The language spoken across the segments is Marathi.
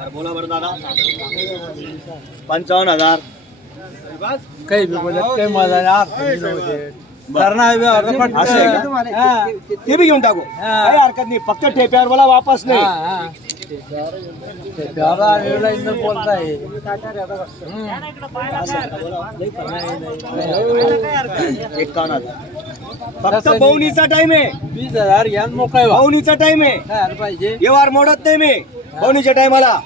बरं बोला बरं दादा. पंचावन्न हजार. काही बी बोलत काही मजा नाही? हा. ते बी घेऊन टाकू. हा. काही हरकत नाही. फक्त ठेप्यावर बोला वापस हा, नाही हा. बोलताय एकावन्न हजार. फक्त पवनीचा टाइम आहे. वीस हजार यान मोकळी. पवनीचा टाइम आहे. पाहिजे व्यवहार मोडत नाही मी. पवनीच्या टायमाला.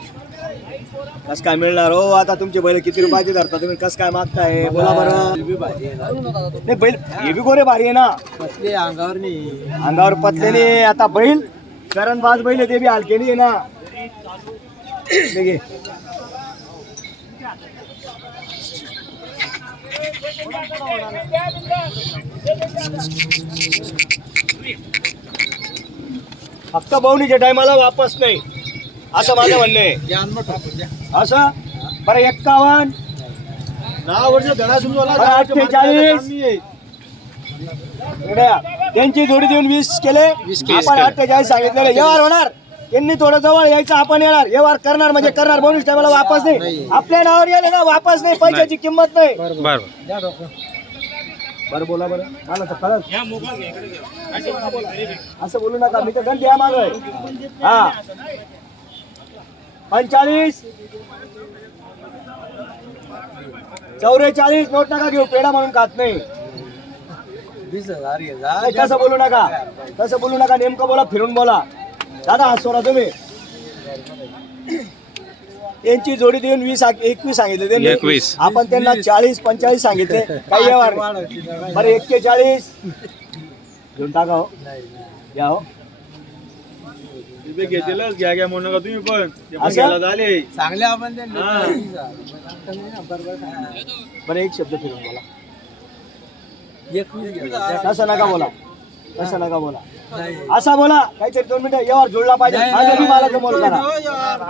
कस काय मिळणार हो? आता तुमचे बैल किती रुपयाचे धरता तुम्ही? कस काय मागताय? बोला बरं. नाही बैल हे बी गोरे भारी आहे ना. कसली अंगावर नाही. अंगावर पतलेले आता बैल करण बाज बैल आहे, ते बी हलकेली आहे ना. घे. फक्त बवणीच्या टायमाला वापस नाही. असं माझं म्हणणं आहे. असं? बरं एक्कावन्न. दहा वर्ष धडा सुरू झाला अठ्ठेचाळीस. त्यांची जोडी देऊन वीस केले. आपण अठ्ठेचाळीस सांगितलेले व्यवहार होणार. त्यांनी थोडं जवळ यायचं आपण येणार. व्यवहार करणार म्हणजे करणार बोनस टायमाला वापस नाही. आपल्या नावावर गेले ना वापस नाही. पैशाची किंमत नाही. बरं. बोला बरं मला तर कळत असं बोलू नका. मी तर गंठी या माग हा. पंचाळीस चौवेचाळीस नोट नका घेऊ पेढा म्हणून खात नाही. वीस हजार. नाही, तसं बोलू नका. तसं बोलू नका नेमकं बोला फिरून बोला. दादा हसतो ना तुम्ही. यांची जोडी देऊन वीस एकवीस सांगितले त्यांनी. एकवीस. आपण त्यांना चाळीस पंचेचाळीस सांगितले. काही व्यवहार नाही. बरं एक्केचाळीस. घेऊन टाका हो. या हो. घ्या घ्या म्हणू नका तुम्ही पण. ते पण असं? घ्यायला झाले. चांगले आपण हा. बरं एक शब्द फिरून बोला. तसं नका बोला. तसं नका बोला. असा बोला काहीतरी दोन मिनिटं यावर जुळला पाहिजे. नाही, मला करा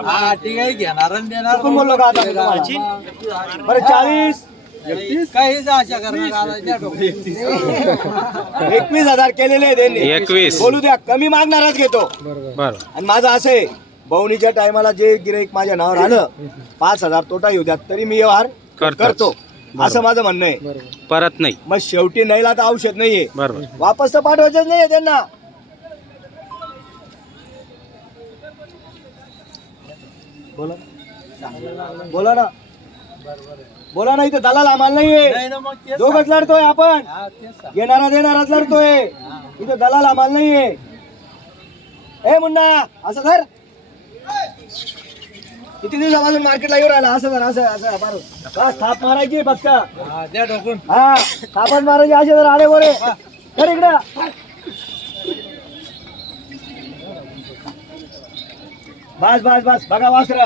हा ठीक आहे घेणार आणि देणार. चुकून बोललो का आता? मी तुम्हाला? बरं चाळीस. काहीच आशा करणार. एकवीस हजार केलेले आहे त्यांनी. एकवीस. बोलू द्या कमी मागणारच घेतो. बरोबर. आणि माझं असं आहे बवणीच्या टायमाला जे गिराईक माझ्या नावावर आलं पाच हजार तोटा येऊ द्या तरी मी व्यवहार करतोच. करतो. असं माझं म्हणणं आहे. परत नाही. मग शेवटी नाहीला तर औषध नाहीये. बरोबर. वापस तर पाठवायचंच नाहीये त्यांना. बोला. बोला ना. बोला ना इथं दलाल आम्हाला नाहीये. नाही दोघच लढतोय आपण. हा. घेणारा देणाराच लढतोय. इथं दलाल आम्हाला नाहीये. ए मुन्ना असं धर. किती दिवसापासून मार्केटला येऊ राहिला? असं धर असं असं मारू. बस थाप मारायची फक्त. हा, हा थापच मारायची असे जर आले गोरे तर इकडं. बस बस बस. बघा वासर.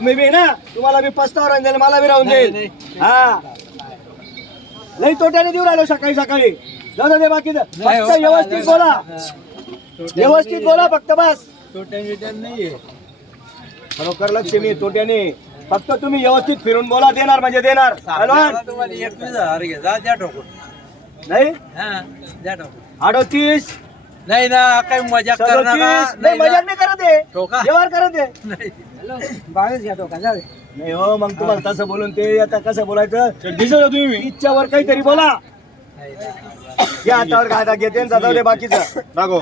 तुम्ही बी ना तुम्हाला बी पस्तावर राहून जाईल मला बी राहून जाईल. हा. लई तोट्याने देऊ राहिलो सकाळी सकाळी. जाऊ दे फक्त हो, व्यवस्थित. बोला. व्यवस्थित बोला फक्त बस. नाहीये. खरोखर लक्ष मी तोट्याने. फक्त तुम्ही व्यवस्थित फिरून बोला देणार म्हणजे देणार. हॅलो? तुम्हाला एकवीस हजार घे जा द्या डोकून नाही? हा द्या डोकून अडोतीस नाही ना काही मजा करणार नाही मजाक नाही करत आहे. ठोका. व्यवहार करत आहे. नाही. बावीस घ्या नाही हो मग तुम्हाला तसं बोलून ते आता कसं बोलायचं? दिसत तुम्ही. इच्छा वर काहीतरी बोला. या हातावर काय आता घेते जाता दे बाकीचं. दाखव.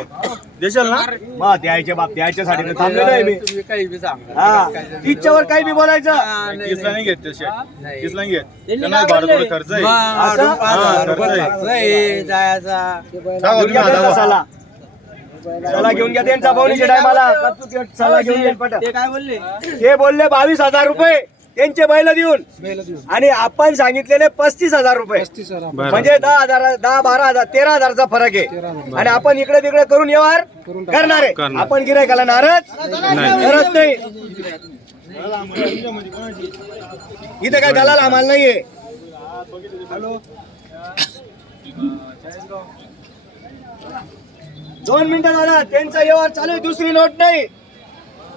देशाल ना? मग द्यायचे बाप द्यायच्यासाठी तर थांबलेलो आहे मी. तुम्ही काही बी सांगा. इच्छावर काही बी बोलायचं. नाही, किसला नाही. घेत नाही. किसला नाही घेत. त्यांनी भाडं. खर्च आहे. जायचा. दाखव घेऊन घ्या त्यांचा बोनीच्या टायमाला साला घेऊन पटा ते काय बोलले? ते बोलले बावीस हजार रुपये. त्यांचे बैल देऊन. आणि आपण सांगितलेले पस्तीस हजार रुपये. म्हणजे दहा हजार दहा बारा हजार तेरा हजारचा फरक आहे. आणि आपण इकडे तिकडे करून व्यवहार करणार आहे. आपण गिरायकाला नाराज नाही. करत नाही. इथे काय दलाल आम्हाला नाहीये. दोन मिनिटं झाला त्यांचा व्यवहार चालू आहे दुसरी नोट नाही.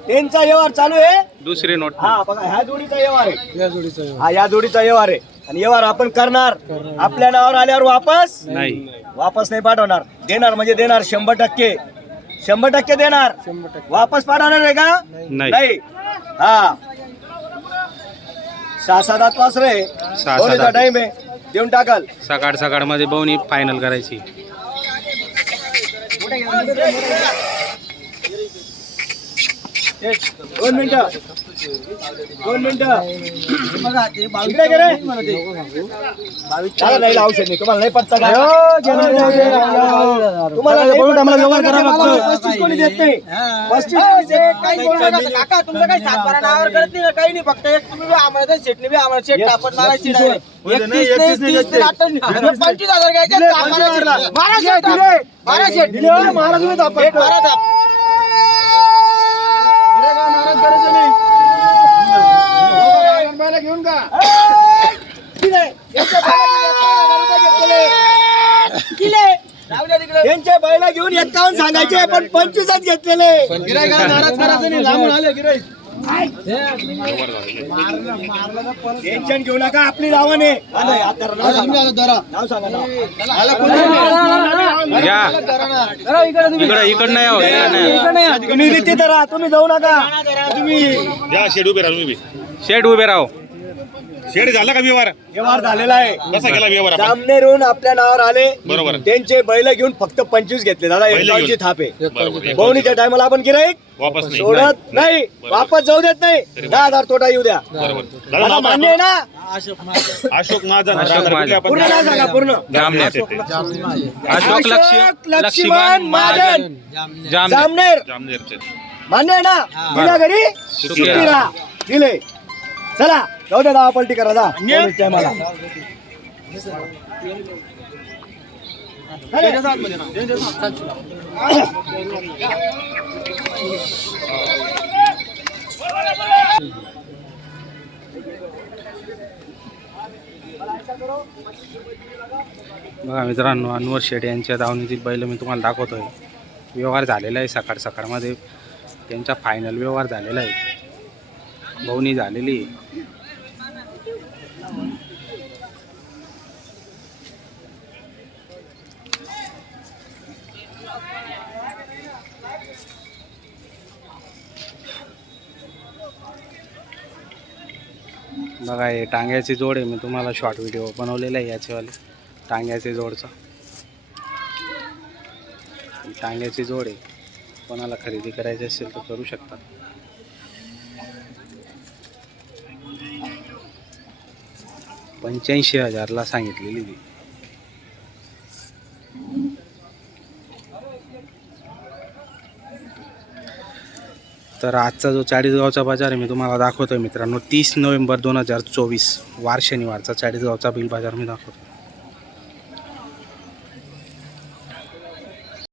त्यांचा व्यवहार चालू आहे. दुसरी नोट हा बघा ह्या जोडीचा व्यवहार आहे. या जोडीचं हा या जोडीचा व्यवहार आहे. आणि व्यवहार आपण करणार. आपल्या नावावर आल्यावर वापस? नाही. वापस नाही पाठवणार. देणार म्हणजे देणार शंभर टक्के. शंभर टक्के देणार. शंभर टक्के. वापस पाठवणार आहे का? नाही. नाही. हा. सहा सात आठ वास रे सात आठ. टाइम आहे. देऊन टाकाल. सकाळ सकाळमध्ये बवणी फायनल करायची. दोन मिनिटं दोन मिनिटं बघा ते बावीस इकडे गेले? मला ते. त्याला नाही लावू शकत तुम्हाला नाही पत्ता का तुम्हाला नाही करावा मला. पस्तीस कोणी देत नाही हा. पस्तीस हा, कोणी देत काही नाही. बोलू नका. काका तुमचं काही सातबारा नावावर करत नाही का? काही नाही फक्त एक तुम्ही बी आम्हाला तर शेटने बी आम्हाला शेट टापत मारायची नाही, एकतीस नाही, तीस नाही, अठ्ठावीस नाही. नाही. पंचवीस हजार घ्यायचे, ताप मारायचे. दिले, शेट. टाप. बारा शेट. हो, महाराज तुम्ही ताप. एक बारा ताप. घेऊन का दिले. यांच्या बैला घेऊन एकावन्न हजार रुपये घेतलेले. त्यांच्या बैला घेऊन एक्कावन्न सांगायचे पण पंचवीसच घेतलेले. गिऱ्हाईकाला नाराज करायचं नाही, लांबून आले गिऱ्हाईक. टेन्शन घेऊ नका आपली नावाने इकडं इकडं नाही हो, इकडं नाही. तुम्ही तिथे राहा तुम्ही जाऊ नका. तुम्ही. या शेड उभे राहा तुम्ही शेड उभे राहो. शेड झाला का व्यवहार? व्यवहार झालेला आहे. कसा केला व्यवहार आपण? जामनेरहून आपल्या नावावर आले. बरोबर. त्यांचे बैल घेऊन फक्त पंचवीस घेतले. दादा बैलं घेऊन. थाप बरोबर एक बहुणीच्या टायमाला आपण गिराईक वापस नाही. सोडत नाही. वापस जाऊ देत नाही. दहा हजार तोटा येऊ द्या. बरोबर. दादा मला नाव मान्य आहे ना? अशोक महाजन. अशोक राहणार महाजन. आपण? पूर्ण नाव सांगा पूर्ण. जामनेर. अशोक लक्ष्मी लक्ष्मण लक्ष्मण महाजन. जामनेर. जामनेर. जामनेरचे. मान्य आहे ना? घरी सुखी राहा. दिले चला जाऊ द्या दहा पलटी करा जा टायमाला. बघा मित्रांनो अनवर शेड यांच्या दावणीतील बैल मी तुम्हाला दाखवतोय. व्यवहार झालेला आहे सकाळ सकाळमध्ये. त्यांचा फायनल व्यवहार झालेला आहे. बवणी झालेली बघा हे टांग्याची जोड आहे. मी तुम्हाला शॉर्ट व्हिडिओ बनवलेला आहे याच्यावाले. टांग्याचे जोडचा. टांग्याची जोड आहे. कोणाला खरेदी करायची असेल तर करू शकता. पंच्याऐंशी हजारला सांगितलेली ती. तर आजचा जो चाळीसगावचा बाजार आहे मी तुम्हाला दाखवतोय मित्रांनो तीस नोव्हेंबर दोन हजार चोवीस वार शनिवारचा चाळीसगावचा बिल बाजार मी दाखवतो